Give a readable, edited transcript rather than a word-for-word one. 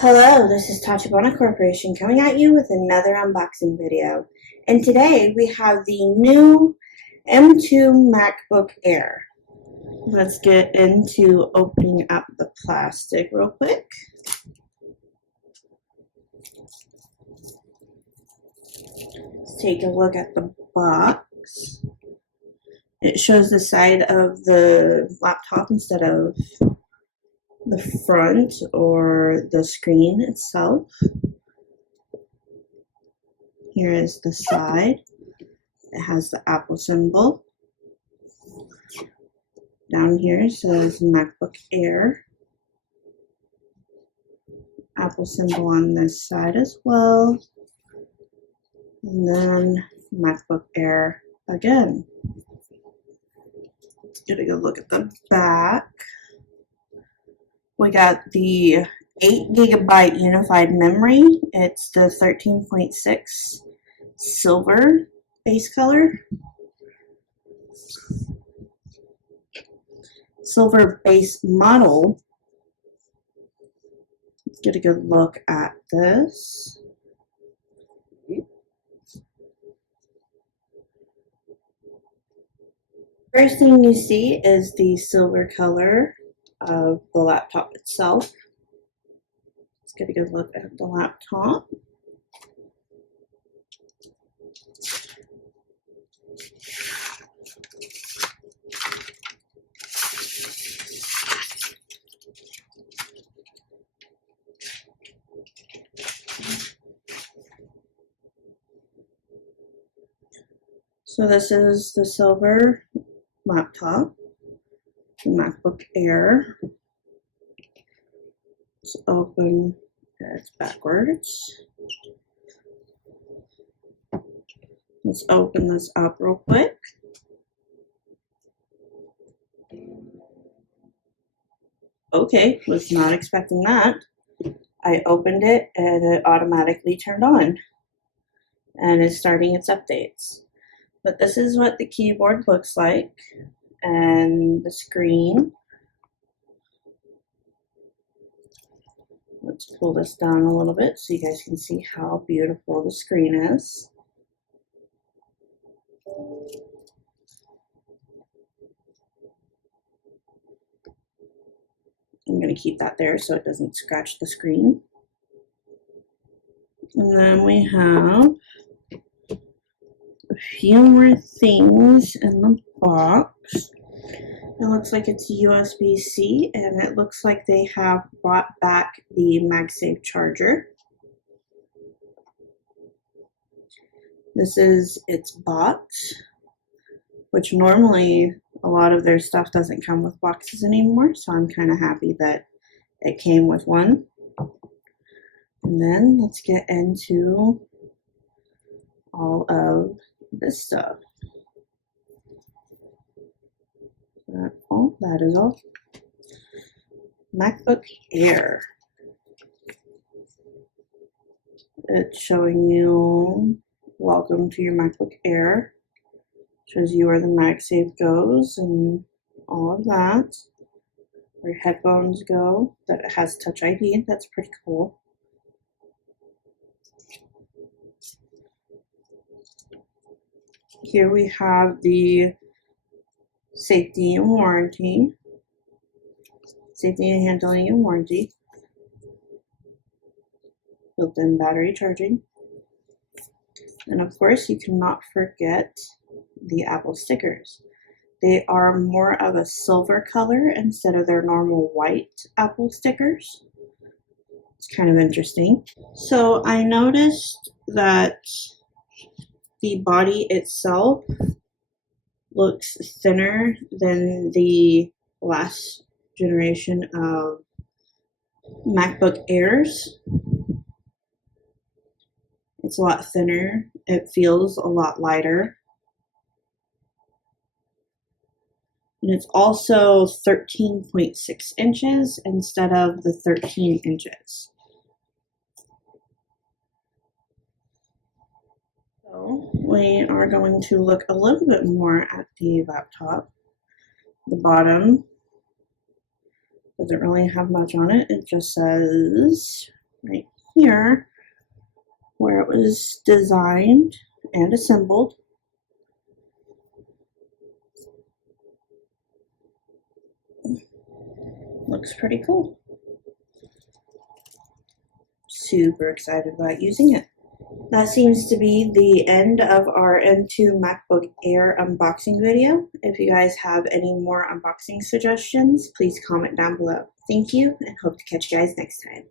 Hello, this is Tachibana Corporation coming at you with another unboxing video. And today we have the new M2 MacBook Air. Let's get into opening up the plastic real quick. Let's take a look at the box. It shows the side of the laptop instead of the front or the screen itself. Here is the side. It has the Apple symbol. Down here says MacBook Air. Apple symbol on this side as well. And then MacBook Air again. Let's get a good look at the back. We got the 8GB unified memory. It's the 13.6 silver base color. Silver base model. Let's get a good look at this. First thing you see is the silver color of the laptop itself. Let's get a good look at the laptop. So this is the silver laptop, the MacBook Air. Let's open it backwards. Let's open this up real quick. Okay, was not expecting that. I opened it and it automatically turned on and it's starting its updates. But this is what the keyboard looks like and the screen. Let's pull this down a little bit so you guys can see how beautiful the screen is. I'm going to keep that there so it doesn't scratch the screen. And then we have a few more things in the box. It looks like it's USB-C, and it looks like they have brought back the MagSafe charger. This is its box, which normally a lot of their stuff doesn't come with boxes anymore, so I'm kind of happy that it came with one. And then let's get into all of this stuff. That is all. MacBook Air. It's showing you welcome to your MacBook Air. Shows you where the MagSafe goes and all of that. Where headphones go. That it has Touch ID. That's pretty cool. Here we have the safety and warranty. Safety and handling and warranty. Built-in battery charging. And of course, you cannot forget the Apple stickers. They are more of a silver color instead of their normal white Apple stickers. It's kind of interesting. So I noticed that the body itself looks thinner than the last generation of MacBook Airs. It's a lot thinner. It feels a lot lighter. And it's also 13.6 inches instead of the 13 inches. So we are going to look a little bit more at the laptop. The bottom doesn't really have much on it. It just says here where it was designed and assembled. Looks pretty cool. Super excited about using it. That seems to be the end of our M2 MacBook Air unboxing video. If you guys have any more unboxing suggestions, please comment down below. Thank you, and hope to catch you guys next time.